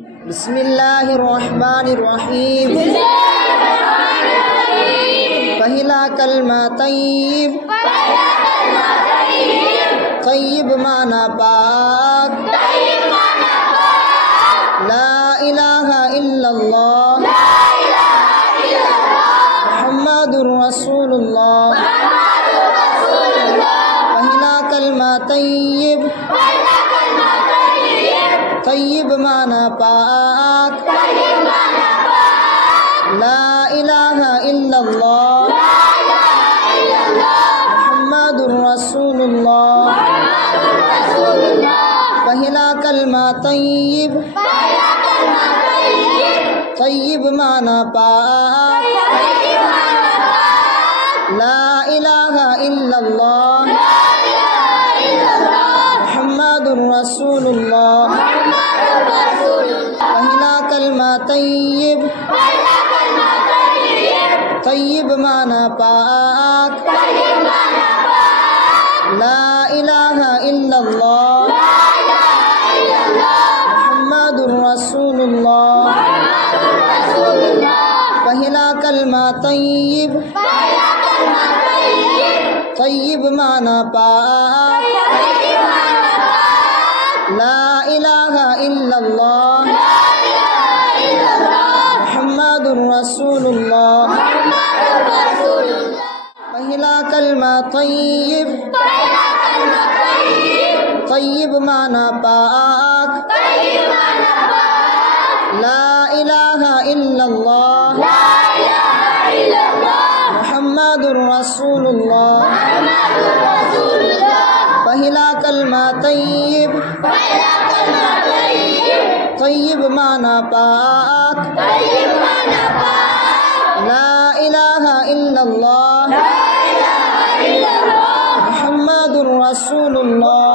بسم اللہ الرحمن الرحیم پہلا کلمہ طیب، طیب معنی پاک، لا الہ الا اللہ محمد رسول اللہ۔ پہلا کلمہ طیب، طیب معنی پاک، لا الہ الا اللہ محمد رسول اللہ۔ پہلا کلمہ طیب، طیب معنی پاک، لا الہ الا اللہ محمد رسول اللہ۔ پہلا کلمہ طیب، طیب معنی پاک، لا الہ الا اللہ محمد رسول اللہ۔ پہلا کلمہ طیب، طیب معنی پاک، لا الہ الا اللہ محمد رسول اللہ۔ پہلا کلمہ طیب، طیب معنی پاک، لا الہ الا اللہ محمد رسول اللہ۔ پہلا کلمہ طیب، طیب معنی پاک، لا الہ الا اللہ محمد رسول اللہ۔